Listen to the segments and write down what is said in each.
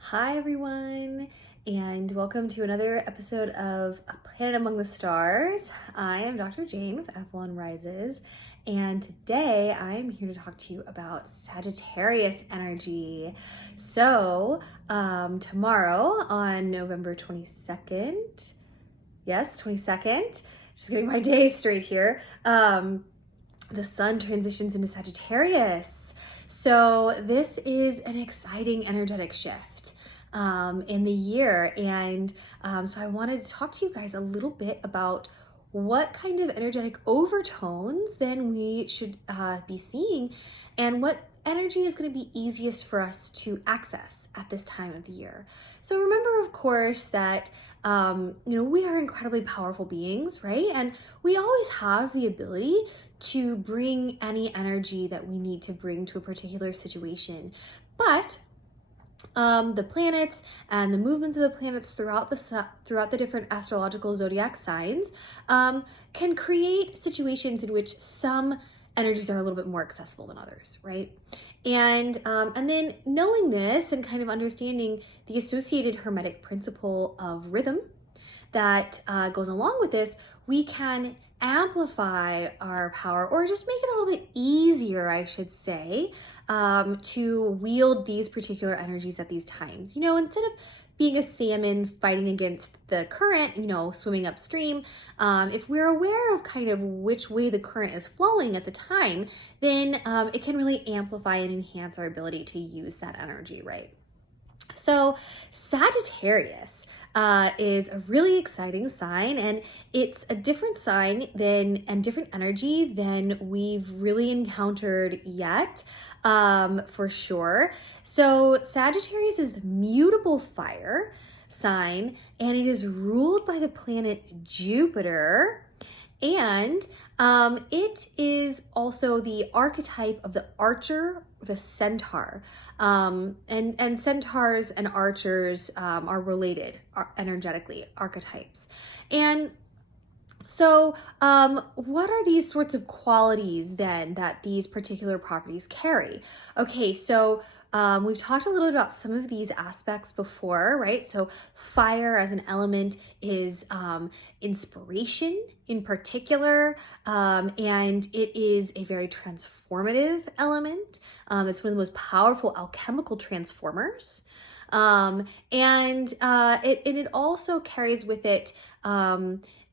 Hi everyone, and welcome to another episode of A Planet Among the Stars. I am Dr. Jane with Avalon Rises, and today I am here to talk to you about Sagittarius energy. So, tomorrow on November 22nd, yes, 22nd, just getting my days straight here, the sun transitions into Sagittarius. So this is an exciting energetic shift in the year. And so I wanted to talk to you guys a little bit about what kind of energetic overtones then we should be seeing and what energy is going to be easiest for us to access at this time of the year. So remember, of course, that we are incredibly powerful beings, right? And we always have the ability to bring any energy that we need to bring to a particular situation. But the planets and the movements of the planets throughout the different astrological zodiac signs can create situations in which some energies are a little bit more accessible than others, right? And then knowing this and kind of understanding the associated Hermetic principle of rhythm that goes along with this, we can amplify our power, or just make it a little bit easier, I should say, to wield these particular energies at these times. Instead of being a salmon fighting against the current, swimming upstream, if we're aware of kind of which way the current is flowing at the time, then it can really amplify and enhance our ability to use that energy, right? So Sagittarius is a really exciting sign, and it's a different sign and different energy than we've really encountered yet, for sure. So Sagittarius is the mutable fire sign, and it is ruled by the planet Jupiter. And it is also the archetype of the archer, the centaur. And centaurs and archers are related energetically, archetypes. And so what are these sorts of qualities then that these particular properties carry? Okay, so we've talked a little bit about some of these aspects before, right? So fire as an element is inspiration in particular, and it is a very transformative element. It's one of the most powerful alchemical transformers. And it also carries with it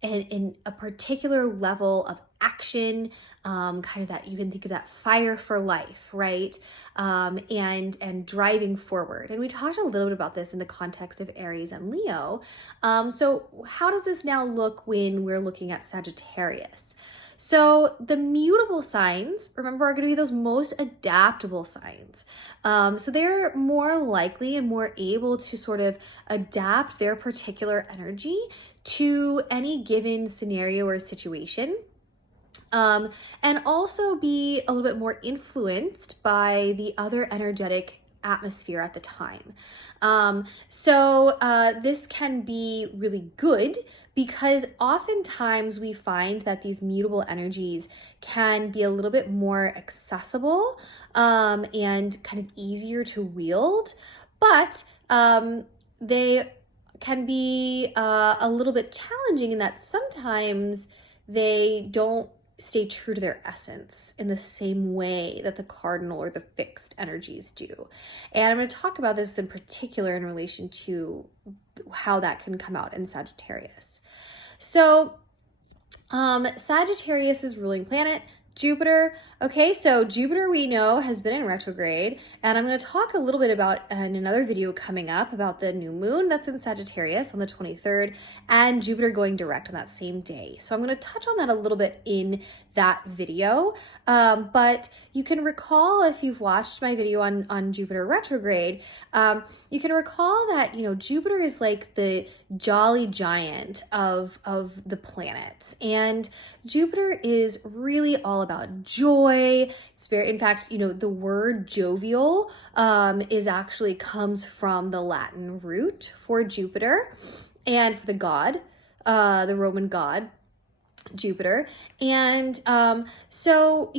in a particular level of action, kind of that you can think of that fire for life, right? And driving forward. And we talked a little bit about this in the context of Aries and Leo. So how does this now look when we're looking at Sagittarius? So the mutable signs, remember, are going to be those most adaptable signs. So they're more likely and more able to sort of adapt their particular energy to any given scenario or situation. And also be a little bit more influenced by the other energetic atmosphere at the time. So this can be really good because oftentimes we find that these mutable energies can be a little bit more accessible and kind of easier to wield, but they can be a little bit challenging in that sometimes they don't stay true to their essence in the same way that the cardinal or the fixed energies do. And I'm going to talk about this in particular in relation to how that can come out in Sagittarius. So Sagittarius's ruling planet, Jupiter. Okay, so Jupiter, we know, has been in retrograde, and I'm going to talk a little bit about in another video coming up about the new moon that's in Sagittarius on the 23rd and Jupiter going direct on that same day. So I'm going to touch on that a little bit in that video, but you can recall, if you've watched my video on Jupiter retrograde, you can recall that Jupiter is like the jolly giant of the planets, and Jupiter is really all about joy. It's very, in fact, the word jovial is actually comes from the Latin root for Jupiter and for the god, the Roman god Jupiter. And so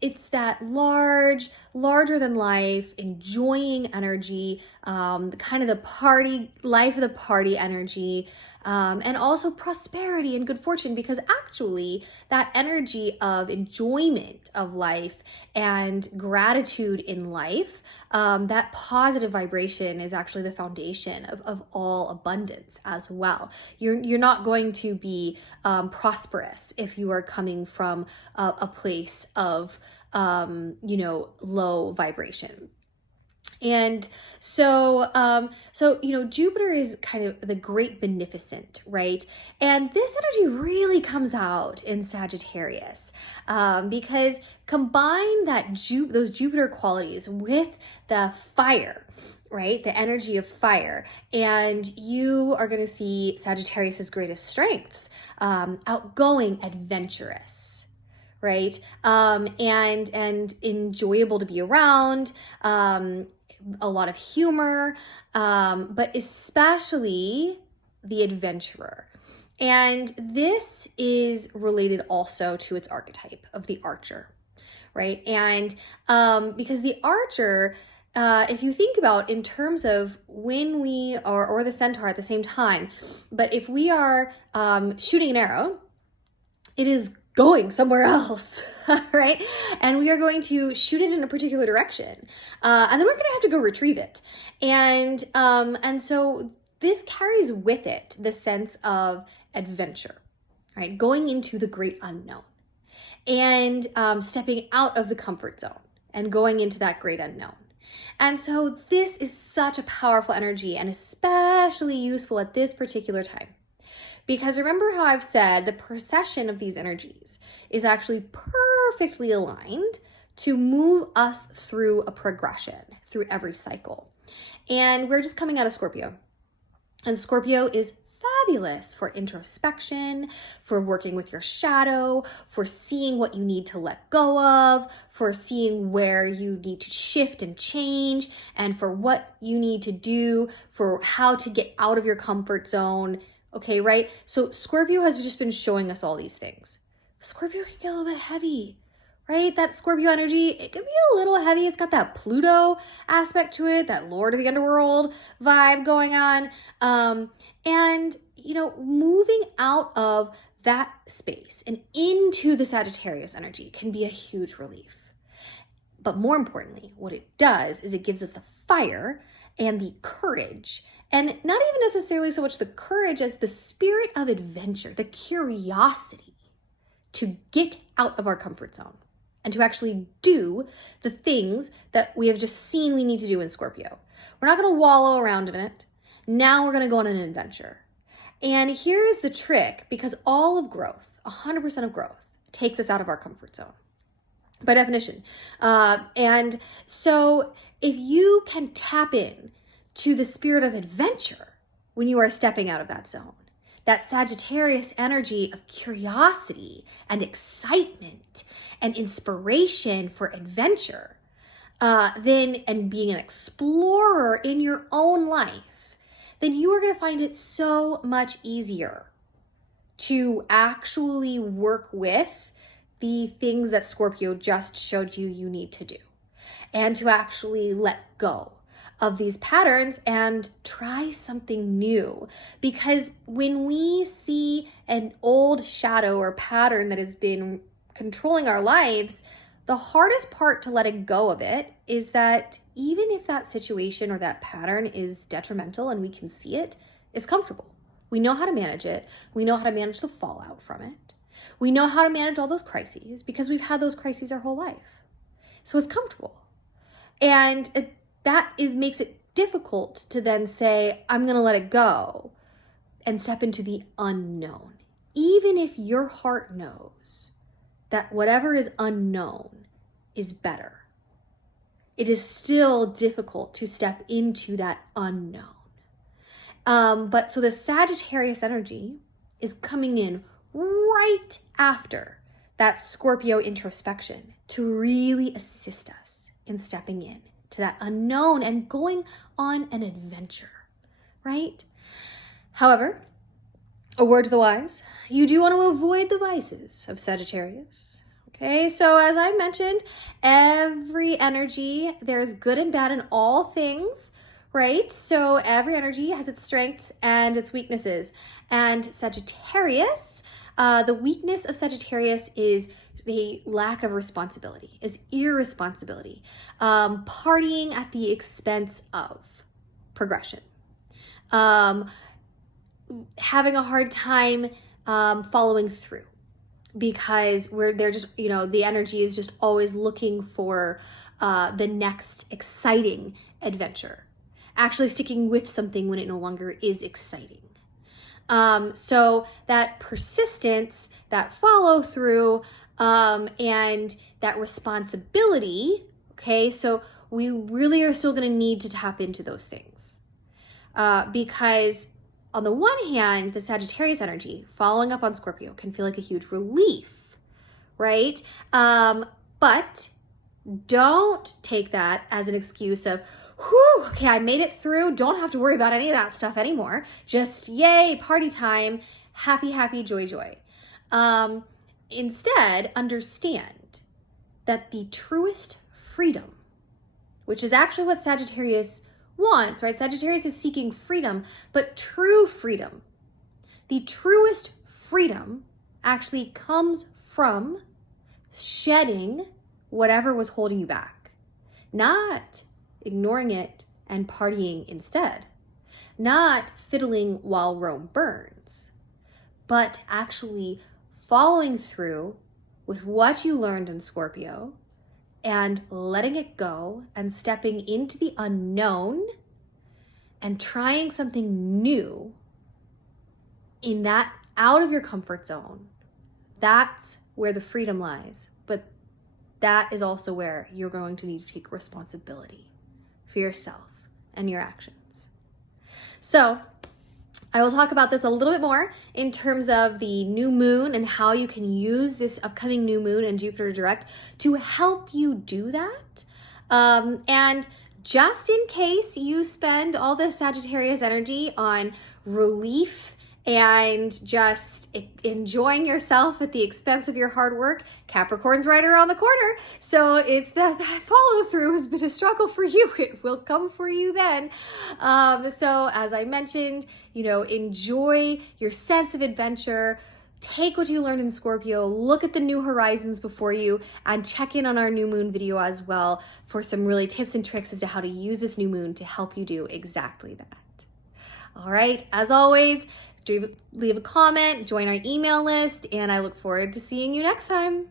it's that larger than life, enjoying energy, kind of the party, life of the party energy, and also prosperity and good fortune, because actually that energy of enjoyment of life and gratitude in life, that positive vibration is actually the foundation of all abundance as well. You're not going to be prosperous if you are coming from a place of low vibration. And so, Jupiter is kind of the great beneficent, right? And this energy really comes out in Sagittarius, because combine those Jupiter qualities with the fire, right? The energy of fire, and you are going to see Sagittarius's greatest strengths: outgoing, adventurous, right? And enjoyable to be around. A lot of humor, but especially the adventurer. And this is related also to its archetype of the archer, right? And because the archer, if you think about in terms of when we are, or the centaur at the same time, but if we are shooting an arrow, it is going somewhere else, right? And we are going to shoot it in a particular direction, and then we're going to have to go retrieve it. And so this carries with it the sense of adventure, right? Going into the great unknown, and stepping out of the comfort zone and going into that great unknown. And so this is such a powerful energy, and especially useful at this particular time. Because remember how I've said the precession of these energies is actually perfectly aligned to move us through a progression, through every cycle. And we're just coming out of Scorpio. And Scorpio is fabulous for introspection, for working with your shadow, for seeing what you need to let go of, for seeing where you need to shift and change, and for what you need to do, for how to get out of your comfort zone. Okay, right? So Scorpio has just been showing us all these things. Scorpio can get a little bit heavy, right? That Scorpio energy, it can be a little heavy. It's got that Pluto aspect to it, that Lord of the Underworld vibe going on. And, moving out of that space and into the Sagittarius energy can be a huge relief. But more importantly, what it does is it gives us the fire and the courage, and not even necessarily so much the courage as the spirit of adventure, the curiosity to get out of our comfort zone and to actually do the things that we have just seen we need to do in Scorpio. We're not going to wallow around in it. Now we're going to go on an adventure. And here is the trick, because all of growth, 100% of growth, takes us out of our comfort zone by definition. And so if you can tap in to the spirit of adventure when you are stepping out of that zone, that Sagittarius energy of curiosity and excitement and inspiration for adventure, and being an explorer in your own life, then you are going to find it so much easier to actually work with the things that Scorpio just showed you need to do, and to actually let go of these patterns and try something new. Because when we see an old shadow or pattern that has been controlling our lives, the hardest part to letting go of it is that even if that situation or that pattern is detrimental and we can see it, it's comfortable. We know how to manage it. We know how to manage the fallout from it. We know how to manage all those crises because we've had those crises our whole life. So it's comfortable. And makes it difficult to then say, I'm going to let it go and step into the unknown. Even if your heart knows that whatever is unknown is better, it is still difficult to step into that unknown. But so the Sagittarius energy is coming in right after that Scorpio introspection to really assist us in stepping in to that unknown and going on an adventure, right? However, a word to the wise, you do want to avoid the vices of Sagittarius, Okay, so as I mentioned, every energy, there's good and bad in all things, right? So every energy has its strengths and its weaknesses. And Sagittarius, the weakness of Sagittarius is the lack of responsibility, is irresponsibility, partying at the expense of progression, having a hard time following through, because they're just, the energy is just always looking for the next exciting adventure, actually sticking with something when it no longer is exciting. So that persistence, that follow through, and that responsibility, okay, so we really are still going to need to tap into those things. Because on the one hand, the Sagittarius energy following up on Scorpio can feel like a huge relief, right? But don't take that as an excuse of, whew, okay, I made it through. Don't have to worry about any of that stuff anymore. Just yay, party time, happy, happy, joy, joy. Instead, understand that the truest freedom, which is actually what Sagittarius wants, right? Sagittarius is seeking freedom, but true freedom, the truest freedom actually comes from shedding whatever was holding you back, not ignoring it and partying instead, not fiddling while Rome burns, but actually following through with what you learned in Scorpio and letting it go and stepping into the unknown and trying something new in that out of your comfort zone. That's where the freedom lies. But that is also where you're going to need to take responsibility for yourself and your actions. So I will talk about this a little bit more in terms of the new moon and how you can use this upcoming new moon and Jupiter direct to help you do that. And just in case you spend all this Sagittarius energy on relief and just enjoying yourself at the expense of your hard work, Capricorn's right around the corner. So it's that follow through has been a struggle for you. It will come for you then. So as I mentioned, enjoy your sense of adventure. Take what you learned in Scorpio, look at the new horizons before you, and check in on our new moon video as well for some really tips and tricks as to how to use this new moon to help you do exactly that. All right, as always, do leave a comment, join our email list, and I look forward to seeing you next time.